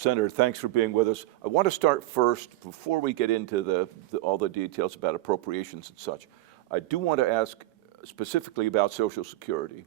Senator, thanks for being with us. I want to start first, before we get into all the details about appropriations and such. I do want to ask specifically about Social Security.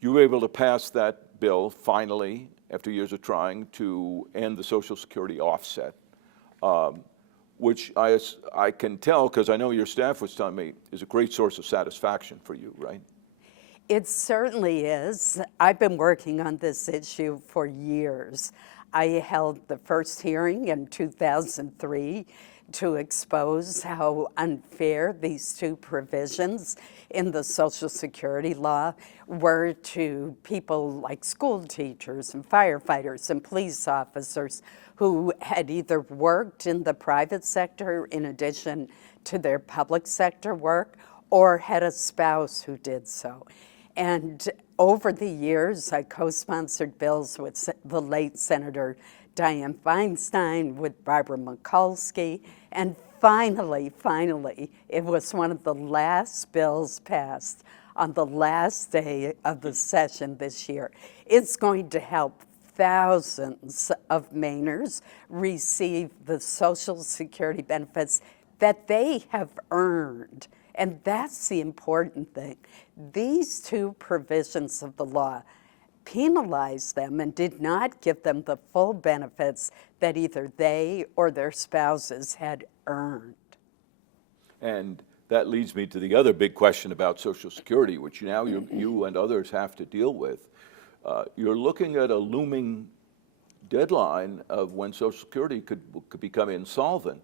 You were able to pass that bill finally, after years of trying, to end the Social Security offset, which I can tell, because I know your staff was telling me, is a great source of satisfaction for you, right? It certainly is. I've been working on this issue for years. I held the first hearing in 2003 to expose how unfair these two provisions in the Social Security law were to people like school teachers and firefighters and police officers who had either worked in the private sector in addition to their public sector work or had a spouse who did so. And over the years, I co-sponsored bills with the late Senator Dianne Feinstein, with Barbara Mikulski, and finally, it was one of the last bills passed on the last day of the session this year. It's going to help thousands of Mainers receive the Social Security benefits that they have earned. And that's the important thing. These two provisions of the law penalized them and did not give them the full benefits that either they or their spouses had earned. And that leads me to the other big question about Social Security, which now you and others have to deal with. You're looking at a looming deadline of when Social Security could become insolvent.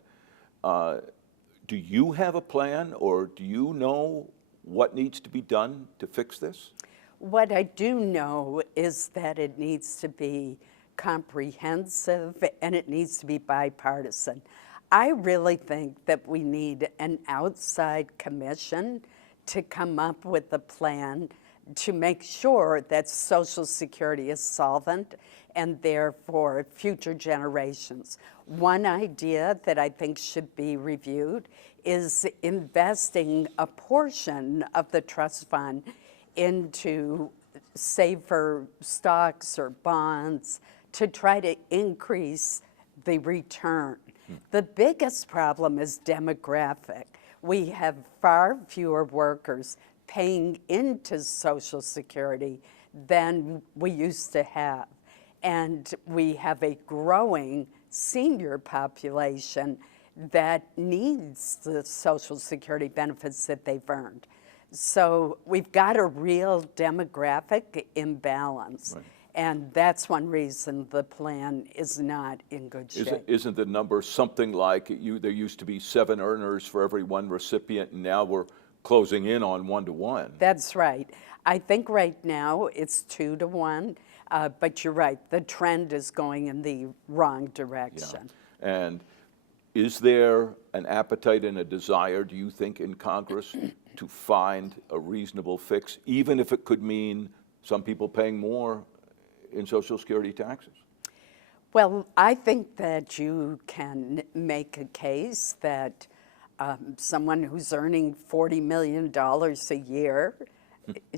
Do you have a plan, or do you know what needs to be done to fix this? What I do know is that it needs to be comprehensive and it needs to be bipartisan. I really think that we need an outside commission to come up with a plan to make sure that Social Security is solvent and there for future generations. One idea that I think should be reviewed is investing a portion of the trust fund into safer stocks or bonds to try to increase the return. The biggest problem is demographic. We have far fewer workers paying into Social Security than we used to have. And we have a growing senior population that needs the Social Security benefits that they've earned. So we've got a real demographic imbalance. Right. And that's one reason the plan is not in good shape. Isn't the number something like there used to be 7 earners for every 1 recipient, and now we're closing in on 1 to 1? That's right. I think right now it's 2 to 1, but you're right. The trend is going in the wrong direction. Yeah. And is there an appetite and a desire, do you think, in Congress to find a reasonable fix, even if it could mean some people paying more in Social Security taxes? Well, I think that you can make a case that someone who's earning $40 million a year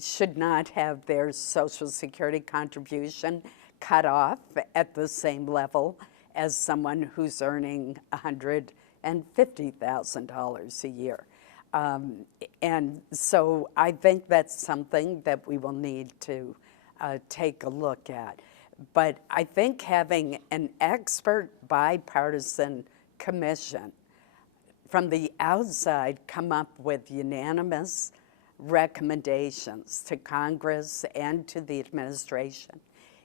should not have their Social Security contribution cut off at the same level as someone who's earning $150,000 a year. And so I think that's something that we will need to take a look at. But I think having an expert bipartisan commission from the outside come up with unanimous recommendations to Congress and to the administration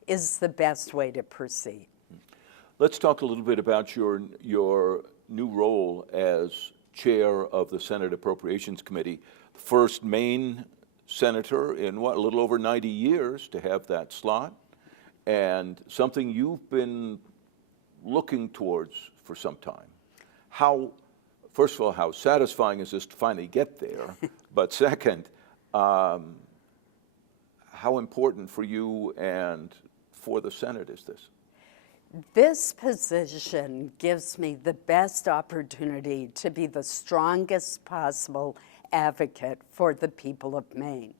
is the best way to proceed. Let's talk a little bit about your new role as chair of the Senate Appropriations Committee, the first Maine senator in a little over 90 years to have that slot, and something you've been looking towards for some time. First of all, how satisfying is this to finally get there? But second, how important for you and for the Senate is this? This position gives me the best opportunity to be the strongest possible advocate for the people of Maine.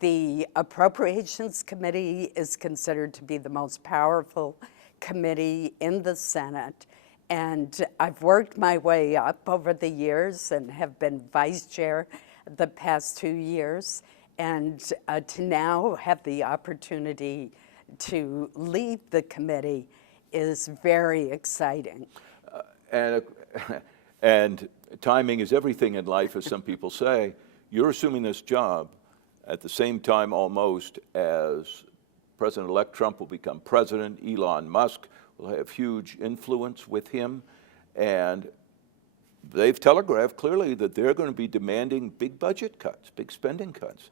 The Appropriations Committee is considered to be the most powerful committee in the Senate, and I've worked my way up over the years and have been vice chair the past 2 years, and to now have the opportunity to lead the committee is very exciting. And timing is everything in life, as some people say. You're assuming this job at the same time almost as President-elect Trump will become president. Elon Musk will have huge influence with him. And they've telegraphed clearly that they're going to be demanding big budget cuts, big spending cuts.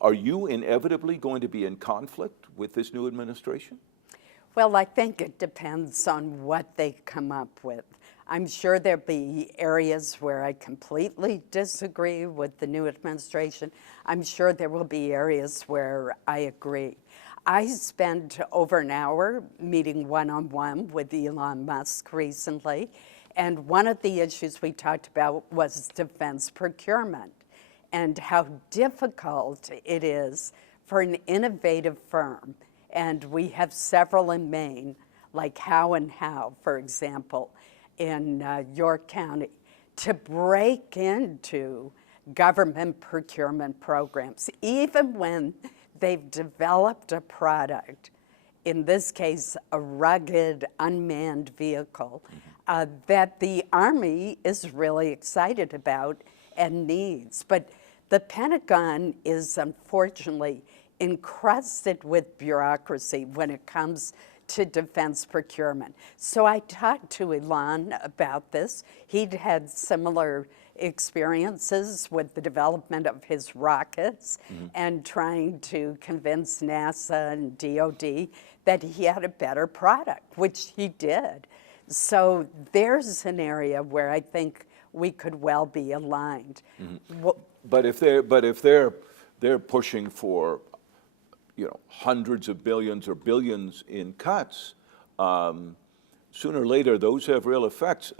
Are you inevitably going to be in conflict with this new administration? Well, I think it depends on what they come up with. I'm sure there'll be areas where I completely disagree with the new administration. I'm sure there will be areas where I agree. I spent over an hour meeting one-on-one with Elon Musk recently, and one of the issues we talked about was defense procurement and how difficult it is for an innovative firm, and we have several in Maine, like How and How, for example, in York County, to break into government procurement programs, even when they've developed a product, in this case, a rugged unmanned vehicle, that the Army is really excited about and needs. But the Pentagon is unfortunately encrusted with bureaucracy when it comes to defense procurement. So I talked to Elon about this. He'd had similar experiences with the development of his rockets and trying to convince NASA and DOD that he had a better product, which he did. So there's an area where I think we could well be aligned. But if they're pushing for, hundreds of billions or billions in cuts, sooner or later those have real effects.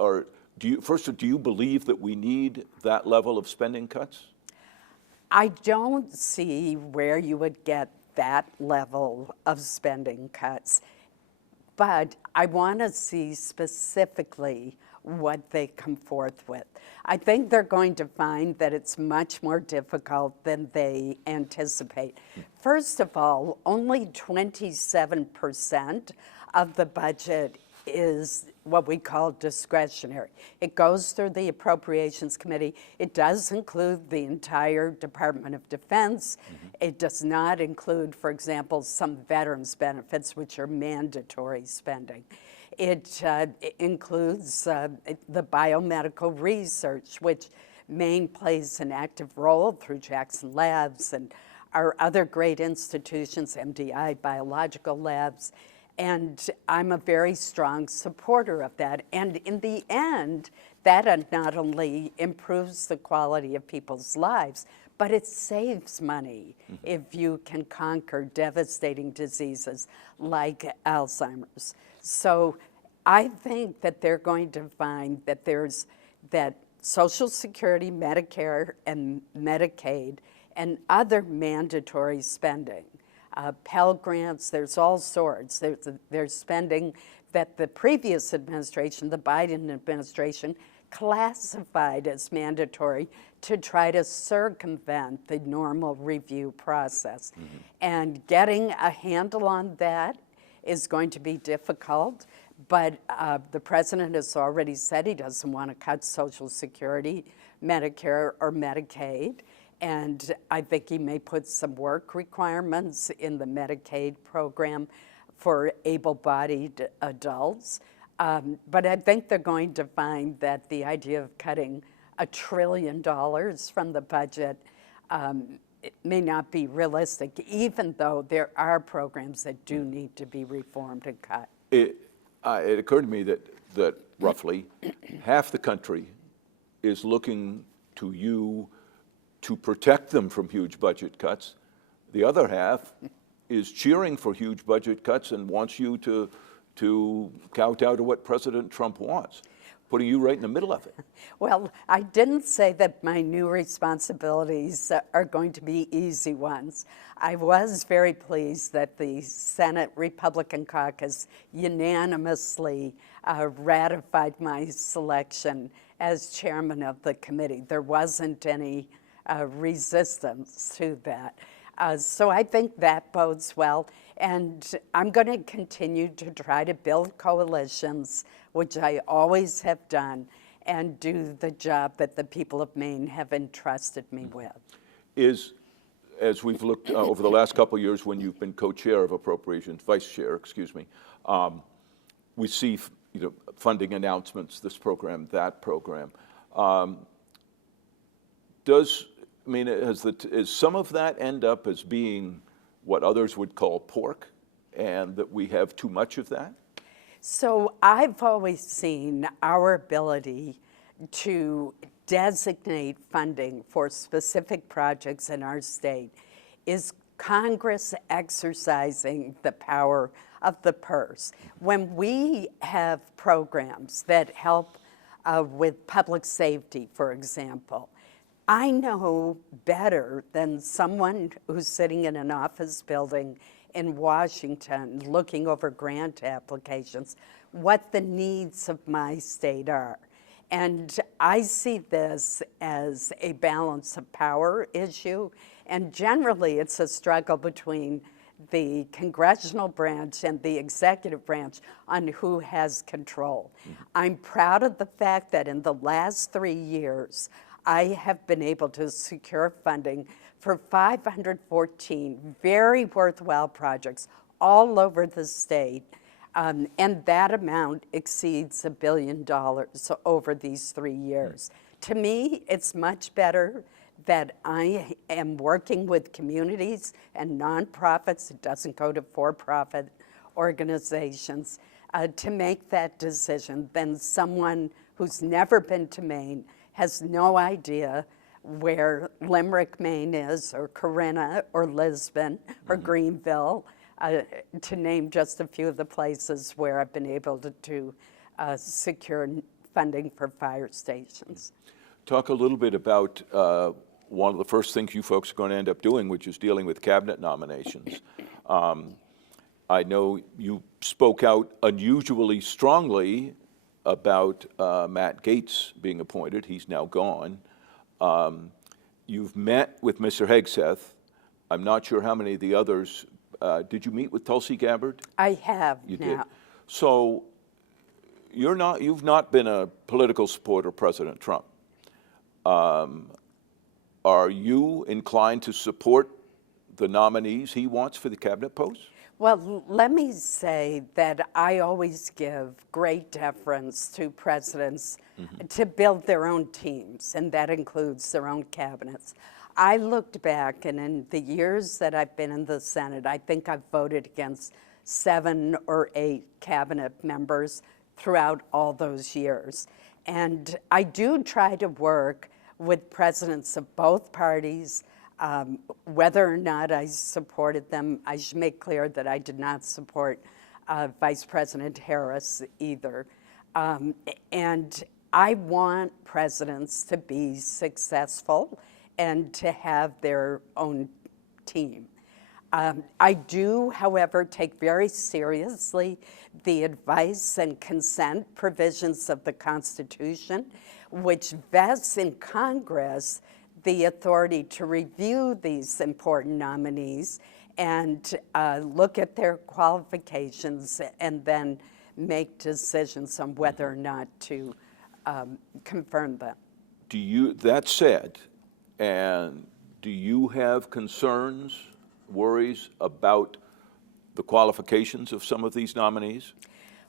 Do you believe that we need that level of spending cuts? I don't see where you would get that level of spending cuts, but I want to see specifically what they come forth with. I think they're going to find that it's much more difficult than they anticipate. First of all, only 27% of the budget is what we call discretionary. It goes through the Appropriations Committee. It does include the entire Department of Defense. It does not include, for example, some veterans benefits, which are mandatory spending. It includes the biomedical research, which Maine plays an active role through Jackson Labs and our other great institutions, MDI, biological labs. And I'm a very strong supporter of that. And in the end, that not only improves the quality of people's lives, but it saves money if you can conquer devastating diseases like Alzheimer's. So I think that they're going to find that that Social Security, Medicare, and Medicaid, and other mandatory spending, Pell Grants, there's all sorts. There's spending that the previous administration, the Biden administration, classified as mandatory to try to circumvent the normal review process. And getting a handle on that is going to be difficult, but the president has already said he doesn't want to cut Social Security, Medicare, or Medicaid. And I think he may put some work requirements in the Medicaid program for able-bodied adults. But I think they're going to find that the idea of cutting $1 trillion from the budget it may not be realistic, even though there are programs that do need to be reformed and cut. It occurred to me that roughly half the country is looking to you to protect them from huge budget cuts. The other half is cheering for huge budget cuts and wants you to kowtow to what President Trump wants. putting you right in the middle of it. Well, I didn't say that my new responsibilities are going to be easy ones. I was very pleased that the Senate Republican caucus unanimously ratified my selection as chairman of the committee. There wasn't any resistance to that. So I think that bodes well. And I'm going to continue to try to build coalitions, which I always have done, and do the job that the people of Maine have entrusted me with. As we've looked over the last couple of years when you've been co-chair of appropriations, vice chair, excuse me, we see funding announcements, this program, that program. Does some of that end up as being what others would call pork, and that we have too much of that? So I've always seen our ability to designate funding for specific projects in our state is Congress exercising the power of the purse. When we have programs that help with public safety, for example, I know better than someone who's sitting in an office building in Washington looking over grant applications what the needs of my state are. And I see this as a balance of power issue, and generally it's a struggle between the congressional branch and the executive branch on who has control. I'm proud of the fact that in the last 3 years, I have been able to secure funding for 514 very worthwhile projects all over the state, and that amount exceeds $1 billion over these 3 years. To me, it's much better that I am working with communities and nonprofits, it doesn't go to for-profit organizations, to make that decision than someone who's never been to Maine, has no idea where Limerick, Maine is, or Corinna, or Lisbon, or Greenville, to name just a few of the places where I've been able to secure funding for fire stations. Talk a little bit about one of the first things you folks are going to end up doing, which is dealing with cabinet nominations. I know you spoke out unusually strongly about Matt Gaetz being appointed. He's now gone. You've met with Mr. Heth. I'm not sure how many of the others. Did you meet with Tulsi Gabbard? I have You now. did. So you've not been a political supporter of President Trump. Are you inclined to support the nominees he wants for the cabinet posts? Well, let me say that I always give great deference to presidents to build their own teams, and that includes their own cabinets. I looked back, and in the years that I've been in the Senate, I think I've voted against 7 or 8 cabinet members throughout all those years. And I do try to work with presidents of both parties. Whether or not I supported them, I should make clear that I did not support Vice President Harris either. And I want presidents to be successful and to have their own team. I do, however, take very seriously the advice and consent provisions of the Constitution, which vests in Congress the authority to review these important nominees and look at their qualifications and then make decisions on whether or not to confirm them. That said, and do you have concerns, worries about the qualifications of some of these nominees?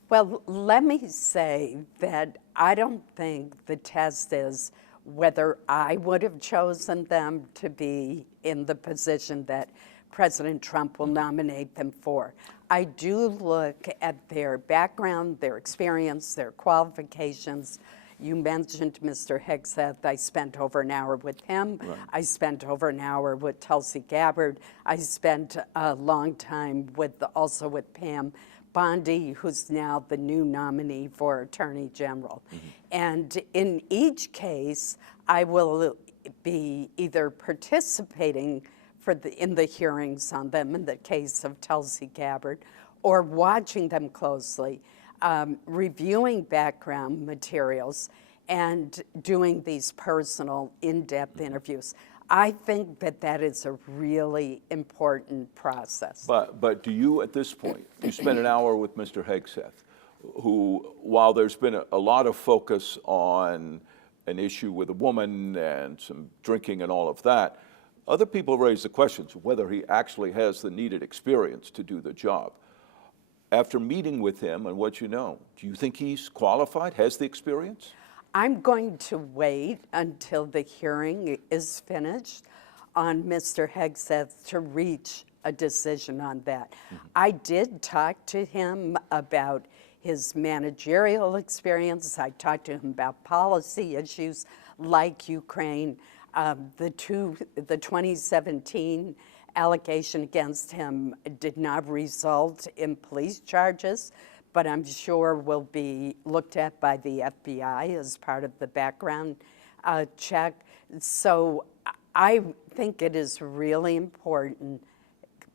Well, let me say that I don't think the test is whether I would have chosen them to be in the position that President Trump will nominate them for. I do look at their background, their experience, their qualifications. You mentioned Mr. Heth. I spent over an hour with him. Right. I spent over an hour with Tulsi Gabbard. I spent a long time also with Pam Bondi, who's now the new nominee for Attorney General. And in each case, I will be either participating in the hearings on them, in the case of Tulsi Gabbard, or watching them closely, reviewing background materials, and doing these personal, in-depth interviews. I think that that is a really important process. But do you, at this point, you spent an hour with Mr. Heth, who, while there's been a lot of focus on an issue with a woman and some drinking and all of that, other people raise the questions of whether he actually has the needed experience to do the job. After meeting with him and what you know, do you think he's qualified, has the experience? I'm going to wait until the hearing is finished on Mr. Heth to reach a decision on that. I did talk to him about his managerial experience. I talked to him about policy issues like Ukraine. The 2017 allegation against him did not result in police charges, but I'm sure will be looked at by the FBI as part of the background check. So I think it is really important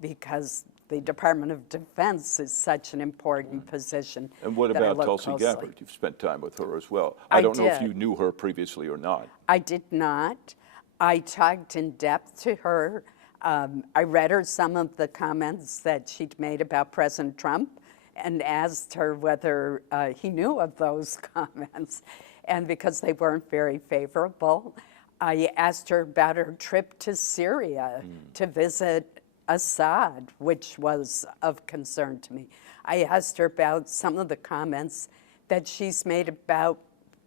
because the Department of Defense is such an important position. And what that I about look Tulsi closely. Gabbard? You've spent time with her as well. I I don't know if did. you knew her previously or not. I did not. I talked in depth to her. I read her some of the comments that she'd made about President Trump and asked her whether he knew of those comments. And because they weren't very favorable, I asked her about her trip to Syria to visit Assad, which was of concern to me. I asked her about some of the comments that she's made about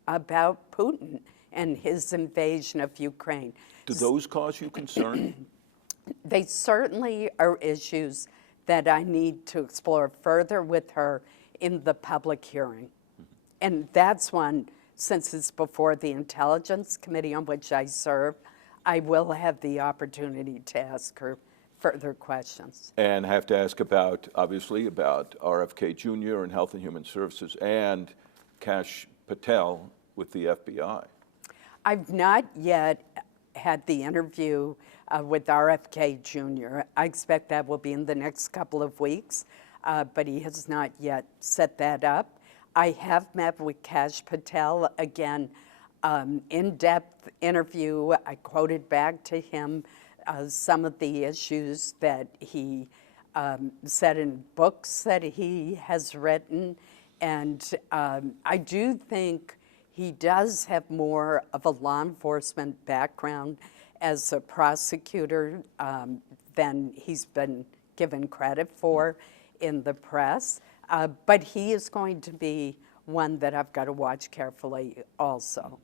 Putin and his invasion of Ukraine. Do those cause you concern? They certainly are issues that I need to explore further with her in the public hearing. And that's one, since it's before the Intelligence Committee on which I serve, I will have the opportunity to ask her further questions. And have to ask about, obviously, about RFK Jr. and Health and Human Services and Kash Patel with the FBI. I've not yet had the interview with RFK Jr. I expect that will be in the next couple of weeks, but he has not yet set that up. I have met with Kash Patel, again, in-depth interview. I quoted back to him some of the issues that he said in books that he has written. And I do think he does have more of a law enforcement background as a prosecutor than he's been given credit for in the press. But he is going to be one that I've got to watch carefully also.